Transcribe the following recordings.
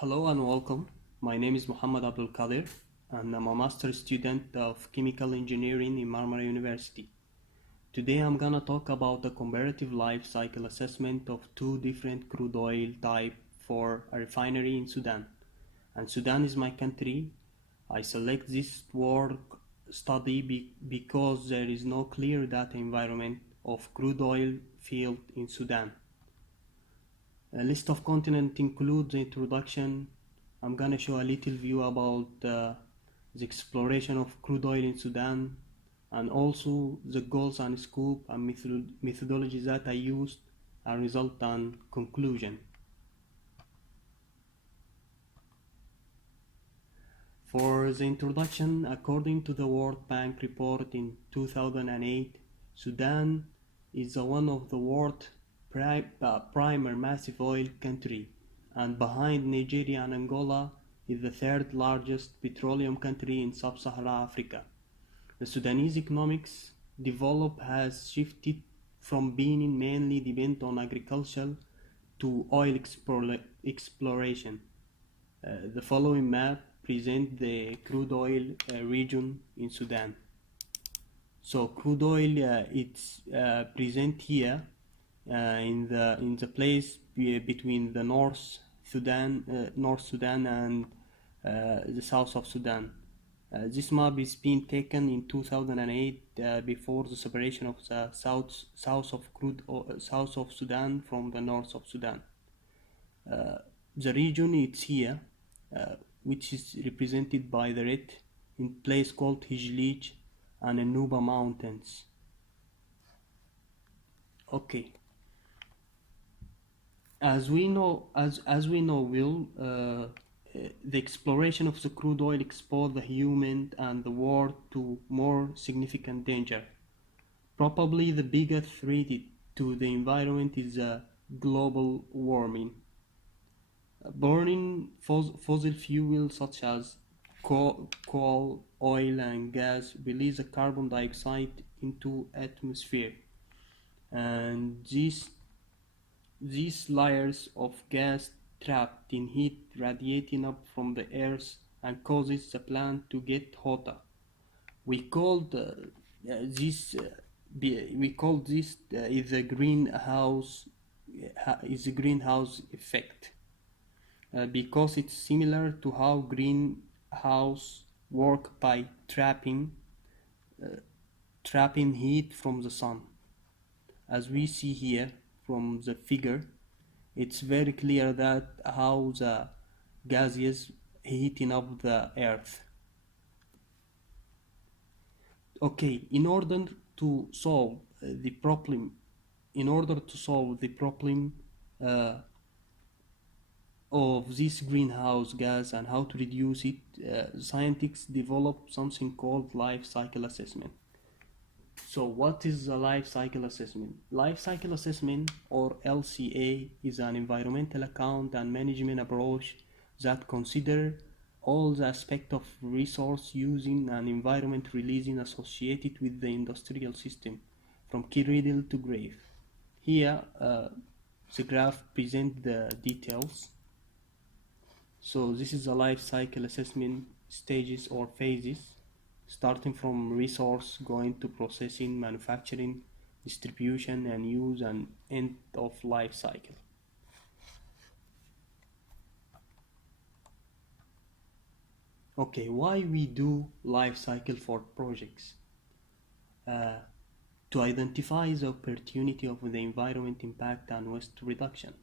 Hello and welcome. My name is Muhammad Abdul Qadir and I'm a master student of chemical engineering in Marmara University. Today I'm gonna talk about the comparative life cycle assessment of two different crude oil type for a refinery in Sudan. And Sudan is my country. I select this work study because there is no clear data environment of crude oil field in Sudan. A list of continents includes the introduction. I'm gonna show a little view about the exploration of crude oil in Sudan and also the goals and scope and methodologies that I used and result and conclusion. For the introduction, according to the World Bank report in 2008, Sudan is one of the world's primary massive oil country, and behind Nigeria and Angola is the third largest petroleum country in sub-Saharan Africa. The Sudanese economics development has shifted from being mainly dependent on agriculture to oil exploration. The following map presents the crude oil region in Sudan. So crude oil it's present here in the place between the North Sudan and the south of Sudan. This map is being taken in 2008 before the separation of the south of Sudan from the north of Sudan. The region is here, which is represented by the red in place called Hijlich and the Nuba Mountains. Okay. As we know, the exploration of the crude oil exposed the human and the world to more significant danger. Probably the biggest threat to the environment is global warming. Burning fossil fuels such as coal, oil and gas release carbon dioxide into atmosphere, and these layers of gas trapped in heat radiating up from the earth and causes the plant to get hotter. We call this is a greenhouse effect because it's similar to how greenhouse work by trapping heat from the sun. As we see here from the figure, it's very clear that how the gas is heating up the earth. Okay, in order to solve the problem of this greenhouse gas and how to reduce it, scientists developed something called life cycle assessment. So what is a life cycle assessment? Life cycle assessment, or LCA, is an environmental account and management approach that consider all the aspects of resource using and environment releasing associated with the industrial system, from cradle to grave. Here, the graph presents the details. So this is a life cycle assessment stages or phases, starting from resource going to processing, manufacturing, distribution and use, and end of life cycle. Okay, why we do life cycle for projects? To identify the opportunity of the environment impact and waste reduction,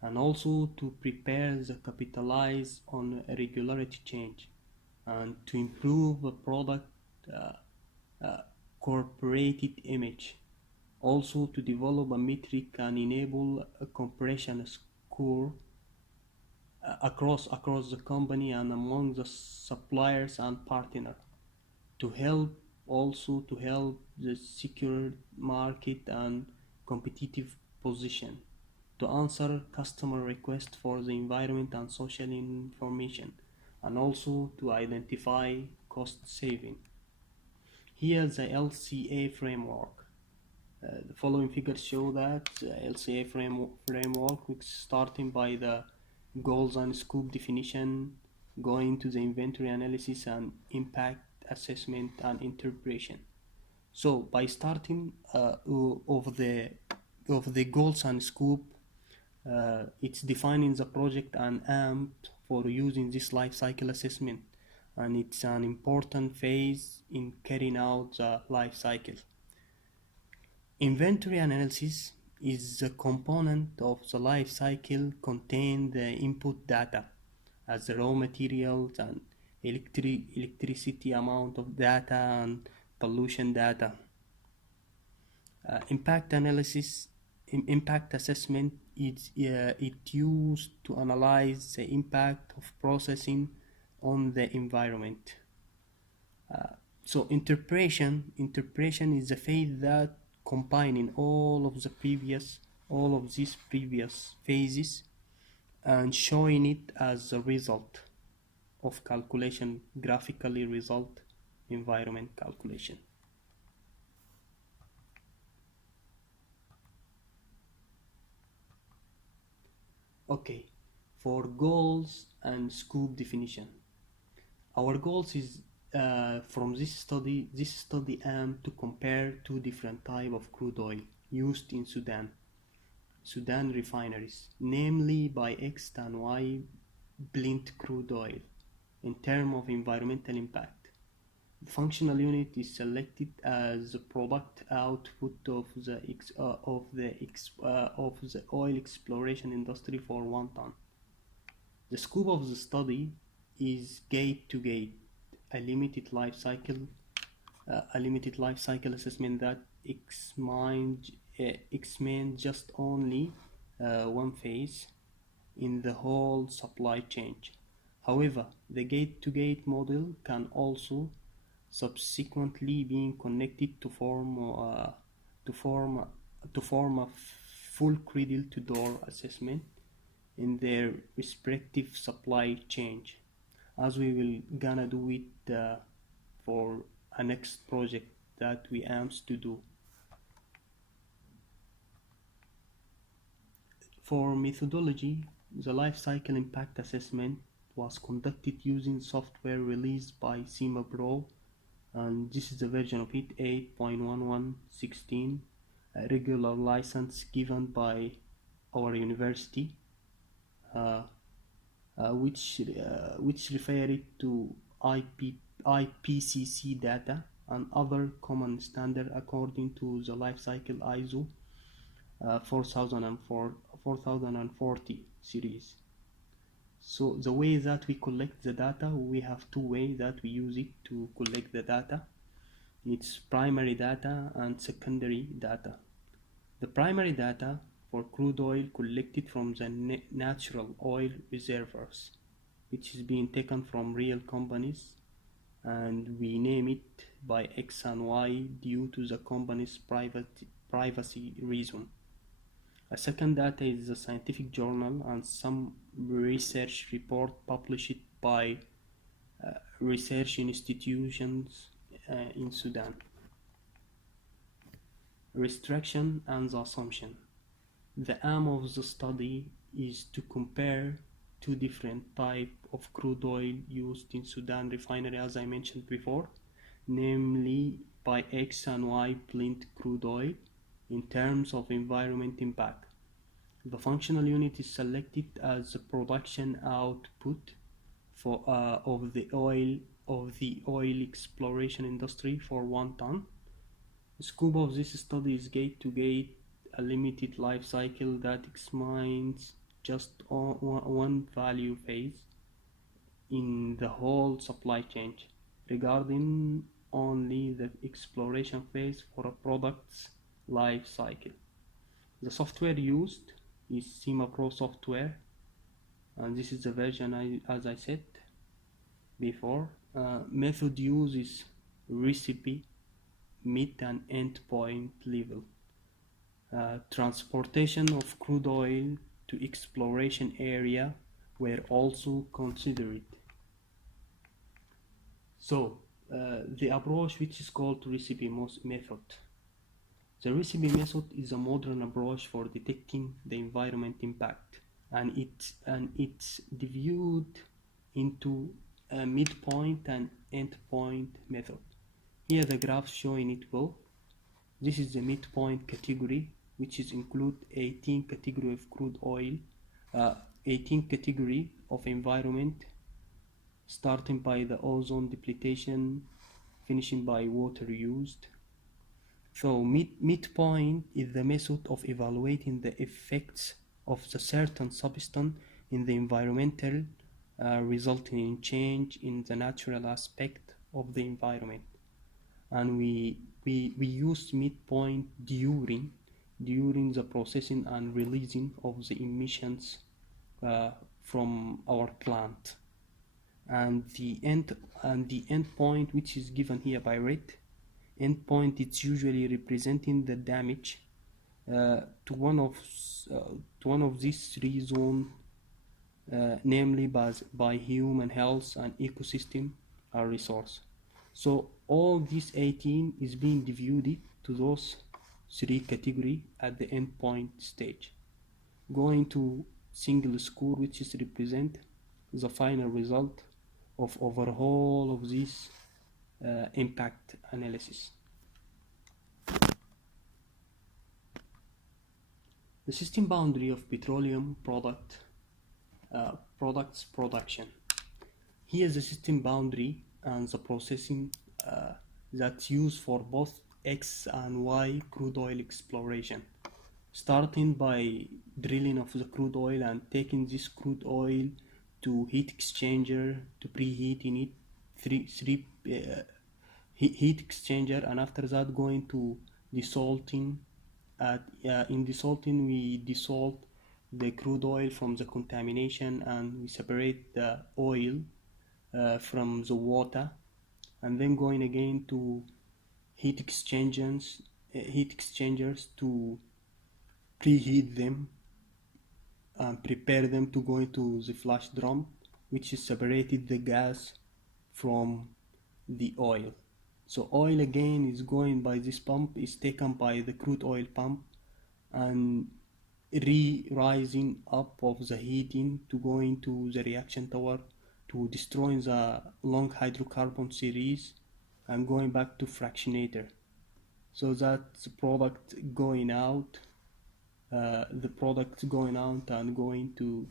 and also to prepare the capitalize on regularity change, and to improve a product corporate image, also to develop a metric and enable a comparison score across the company and among the suppliers and partners, to help the secure market and competitive position, to answer customer requests for the environment and social information, and also to identify cost saving. Here the LCA framework. The following figures show that the LCA framework, which starting by the goals and scope definition, going to the inventory analysis and impact assessment and interpretation. So by starting of the goals and scope, it's defining the project and aim for using this life cycle assessment, and it's an important phase in carrying out the life cycle. Inventory analysis is a component of the life cycle contain the input data as the raw materials and electricity amount of data and pollution data. Impact analysis, impact assessment is it used to analyze the impact of processing on the environment. So interpretation is a phase that combining all of these previous phases and showing it as a result of calculation, graphically result environment calculation. Okay, for goals and scope definition. Our goals is from this study aimed to compare two different types of crude oil used in Sudan refineries, namely by X and Y blend crude oil in terms of environmental impact. The functional unit is selected as a product output of the oil exploration industry for 1 ton. The scope of the study is gate to gate, a limited life cycle assessment that examines just only one phase in the whole supply chain. However, the gate-to-gate model can also subsequently be connected to form a full cradle-to-door assessment in their respective supply chain, as we will gonna do it for a next project that we aims to do. For methodology, the life cycle impact assessment was conducted using software released by CIMA Pro, and this is the version of it 8.1116, a regular license given by our university, which refer it to IPCC data and other common standard according to the life cycle ISO 4040 series. So the way that we collect the data, we have two ways that we use it to collect the data. It's primary data and secondary data. The primary data for crude oil collected from the natural oil reservoirs, which is being taken from real companies, and we name it by X and Y due to the company's privacy reason. A second data is a scientific journal and some research report published by research institutions in Sudan. Restriction and the assumption. The aim of the study is to compare two different types of crude oil used in Sudan refinery, as I mentioned before, namely by X and Y blend crude oil in terms of environment impact. The functional unit is selected as the production output of the oil exploration industry for 1 ton. The scope of this study is gate to gate, a limited life cycle that examines just one value phase in the whole supply chain, regarding only the exploration phase for a product's life cycle. The software used is CIMA Pro software, and this is the version as I said before. Method use is recipe, mid and end point level. Transportation of crude oil to exploration area were also considered. So the approach, which is called recipe method. The recipe method is a modern approach for detecting the environment impact it's divided into a midpoint and endpoint method. Here the graph showing it well. This is the midpoint category, which is include 18 category of crude oil, 18 category of environment, starting by the ozone depletion, finishing by water used. So midpoint is the method of evaluating the effects of the certain substance in the environmental, resulting in change in the natural aspect of the environment. And we use midpoint during the processing and releasing of the emissions from our plant. And the end point, which is given here by red, endpoint, it's usually representing the damage to one of these three zones, namely by human health and ecosystem and resource. So all these 18 is being divided to those three categories at the endpoint stage, going to single score, which is represent the final result of overall of this impact analysis. The system boundary of petroleum products production. Here is the system boundary and the processing that's used for both X and Y crude oil exploration, starting by drilling of the crude oil and taking this crude oil to heat exchanger to preheating it, heat exchanger, and after that going to desalting. In desalting, we dissolve the crude oil from the contamination and we separate the oil from the water, and then going again to heat exchangers to preheat them and prepare them to go into the flash drum, which is separated the gas from the oil. So oil again is going by this pump, is taken by the crude oil pump and rising up of the heating to go into the reaction tower to destroy the long hydrocarbon series and going back to fractionator. So that's the product going out, and going to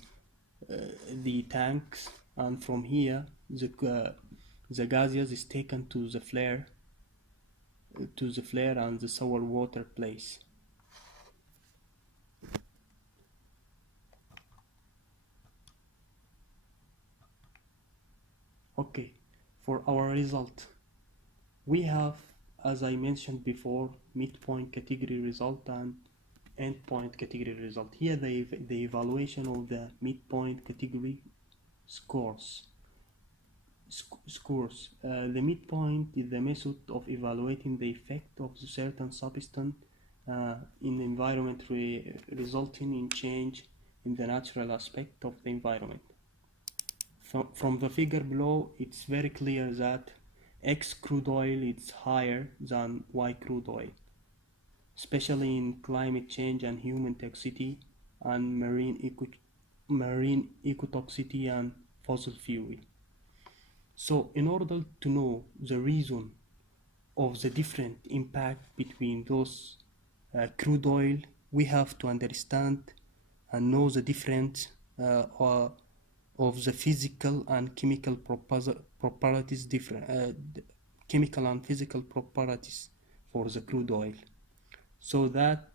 the tanks, and from here the gases is taken to the flare and the sour water place. Okay, for our result, we have, as I mentioned before, midpoint category result and endpoint category result. Here the evaluation of the midpoint category scores. The midpoint is the method of evaluating the effect of a certain substance in the environment, resulting in change in the natural aspect of the environment. From the figure below, it's very clear that X crude oil is higher than Y crude oil, especially in climate change and human toxicity and marine ecotoxicity and fossil fuel. So in order to know the reason of the different impact between those crude oil, we have to understand and know the difference of the physical and chemical properties, chemical and physical properties for the crude oil, so that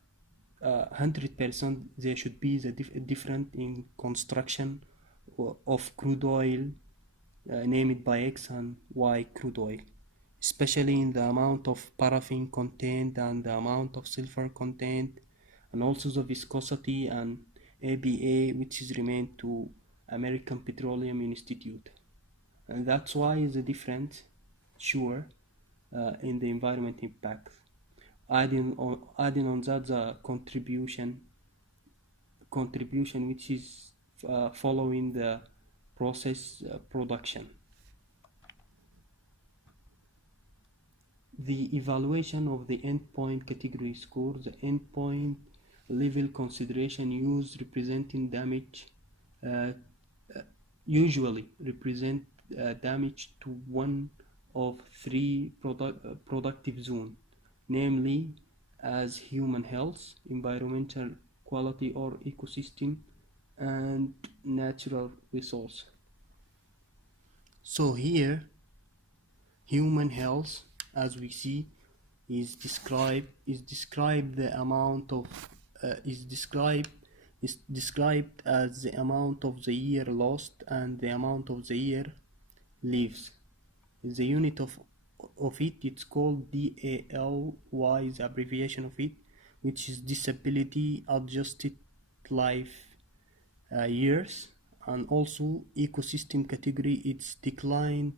100% there should be the different in construction of crude oil, named by X and Y crude oil, especially in the amount of paraffin content and the amount of sulfur content, and also the viscosity and ABA, which is remained to American Petroleum Institute. And that's why the difference, sure, in the environment impact. Adding on that the contribution which is following the process production. The evaluation of the endpoint category score, the endpoint level consideration used representing damage uh, usually represent damage to one of three productive zones, namely as human health, environmental quality or ecosystem, and natural resource. So here, human health, as we see, is described the amount of is described as the amount of the year lost and the amount of the year lives. The unit of it, it's called DALY, the abbreviation of it, which is disability adjusted life years. And also ecosystem category, it's declined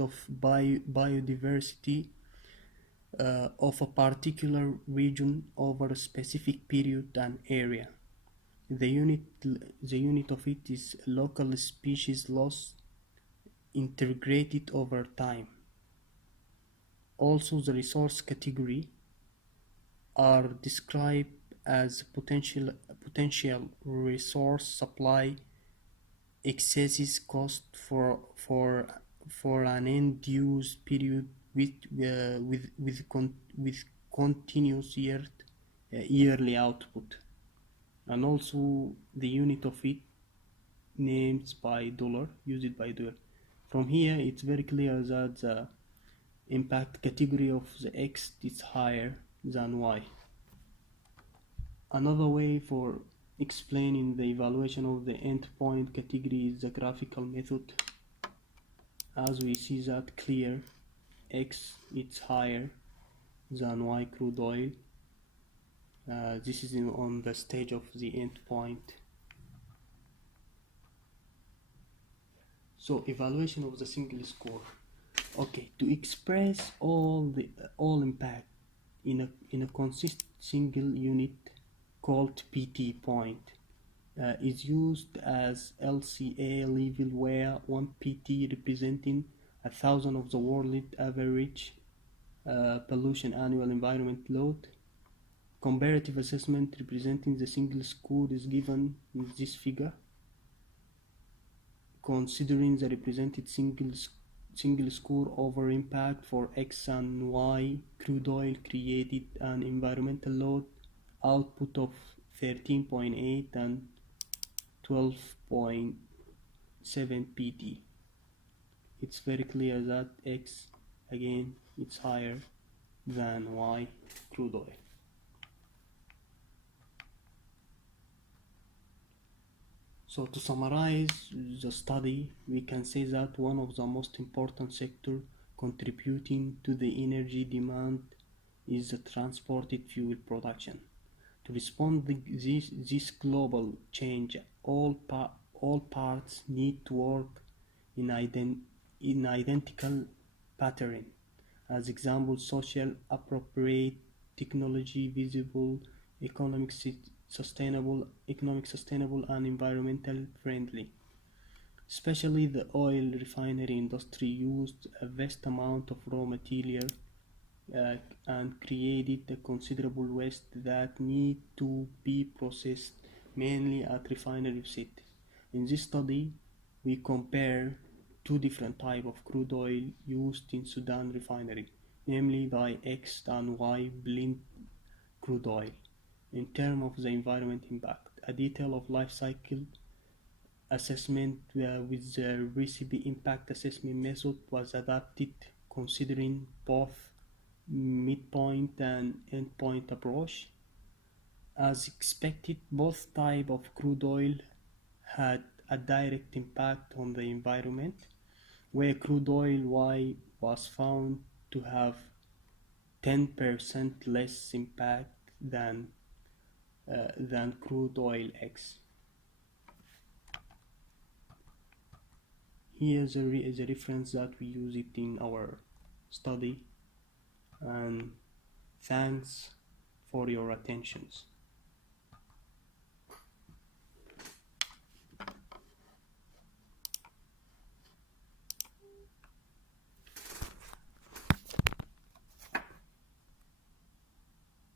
of biodiversity of a particular region over a specific period and area. The unit of it is local species loss integrated over time. Also, the resource category are described as potential resource supply excesses cost for an end use period with continuous yearly output. And also the unit of it named by dollar, used by dollar. From here, it's very clear that the impact category of the X is higher than Y. Another way for explaining the evaluation of the endpoint category is the graphical method. As we see that clear, X is higher than Y crude oil. This is on the stage of the endpoint. So evaluation of the single score. Okay, to express all impact in a consistent single unit called PT point is used as LCA level, where 1 PT representing 1,000 of the world average pollution annual environment load. Comparative assessment representing the single score is given in this figure, considering the represented single score over impact for X and Y crude oil created an environmental load output of 13.8 and 12.7 pt. It's very clear that X again it's higher than Y crude oil. So to summarize the study, we can say that one of the most important sectors contributing to the energy demand is the transported fuel production. To respond to this global change, all parts need to work in identical pattern. As example, social appropriate, technology visible, economic sustainable, and environmental friendly. Especially the oil refinery industry used a vast amount of raw material and created a considerable waste that need to be processed mainly at refinery sites. In this study, we compare two different types of crude oil used in Sudan refinery, namely the X and Y blend crude oil. In terms of the environment impact, a detail of life cycle assessment with the recipe impact assessment method was adapted, considering both midpoint and endpoint approach. As expected, both types of crude oil had a direct impact on the environment, where crude oil Y was found to have 10% less impact than crude oil X. Here is a reference that we use it in our study, and thanks for your attentions.